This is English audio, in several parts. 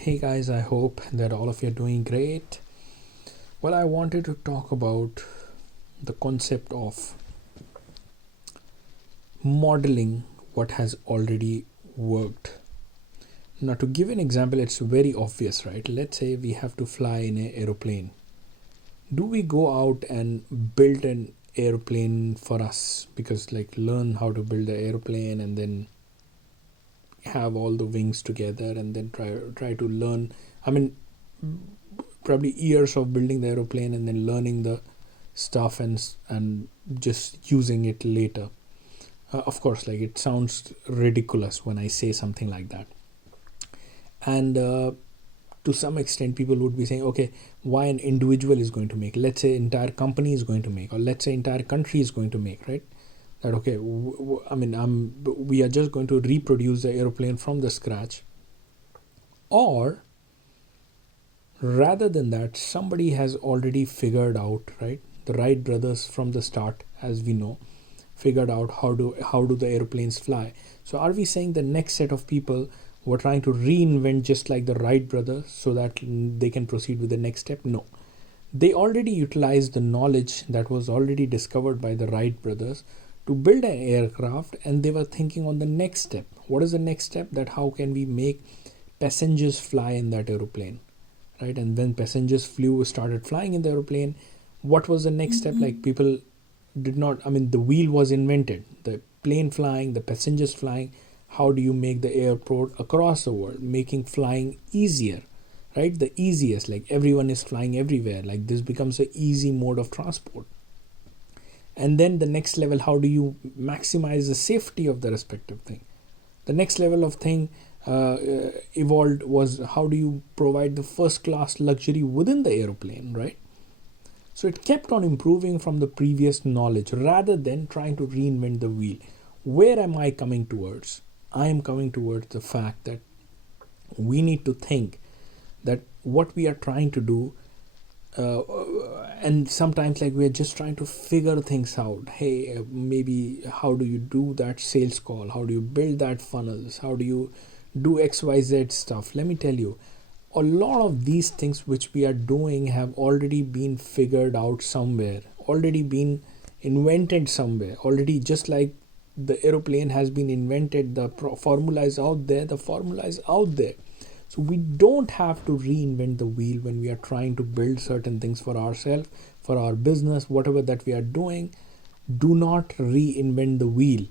Hey guys, I hope that all of you are doing great. Well, I wanted to talk about the concept of modeling what has already worked. Now, to give an example, it's very obvious, right? Let's say we have to fly in an aeroplane. Do we go out and build an airplane for us? Because, like, learn how to build the airplane and then have all the wings together and then try to learn. I mean, probably years of building the aeroplane and then learning the stuff and just using it later. Of course, like, it sounds ridiculous when I say something like that. And to some extent, people would be saying, okay, why an individual is going to make? Let's say entire company is going to make, or let's say entire country is going to make, right? That okay, we are just going to reproduce the airplane from the scratch, or rather than that, somebody has already figured out, right? The Wright brothers from the start, as we know, figured out how do the airplanes fly. So are we saying the next set of people were trying to reinvent just like the Wright brothers so that they can proceed with the next step? No, they already utilized the knowledge that was already discovered by the Wright brothers to build an aircraft, and they were thinking on the next step. What is the next step? That how can we make passengers fly in that aeroplane, right? And when passengers started flying in the aeroplane, what was the next step? Like, people did not, the wheel was invented, the plane flying, the passengers flying. How do you make the airport across the world, making flying easier, right? The easiest, like everyone is flying everywhere, like this becomes an easy mode of transport. And then the next level, how do you maximize the safety of the respective thing? The next level of thing evolved was, how do you provide the first class luxury within the aeroplane, right? So it kept on improving from the previous knowledge rather than trying to reinvent the wheel. Where am I coming towards? I am coming towards the fact that we need to think that what we are trying to do, and sometimes, like, we're just trying to figure things out. Hey, maybe how do you do that sales call? How do you build that funnels? How do you do XYZ stuff? Let me tell you, a lot of these things which we are doing have already been figured out somewhere, already been invented somewhere, already, just like the aeroplane has been invented, the formula is out there, the formula is out there. So we don't have to reinvent the wheel when we are trying to build certain things for ourselves, for our business, whatever that we are doing. Do not reinvent the wheel.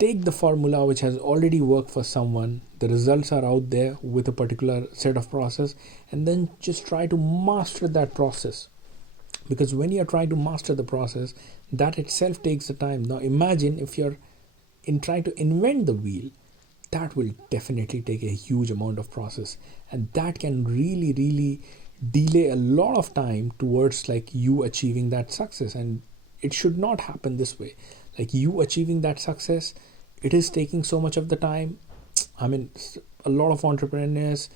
Take the formula which has already worked for someone, the results are out there with a particular set of process, and then just try to master that process. Because when you're trying to master the process, that itself takes the time. Now imagine if you're trying to invent the wheel, that will definitely take a huge amount of process, and that can really delay a lot of time towards, like, you achieving that success. And it should not happen this way. Like, you achieving that success, it is taking so much of the time. A lot of entrepreneurs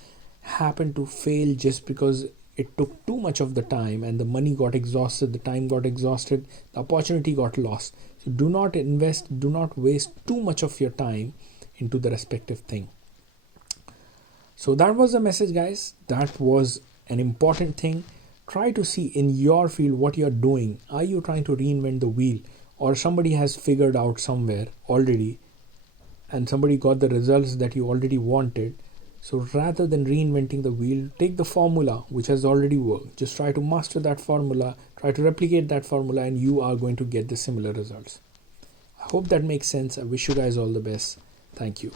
happen to fail just because it took too much of the time, and the money got exhausted, the time got exhausted, the opportunity got lost. So do not waste too much of your time into the respective thing. So that was the message, guys. That was an important thing. Try to see in your field what you're doing. Are you trying to reinvent the wheel, or somebody has figured out somewhere already and somebody got the results that you already wanted? So rather than reinventing the wheel, take the formula which has already worked. Just try to master that formula, try to replicate that formula, and you are going to get the similar results. I hope that makes sense. I wish you guys all the best. Thank you.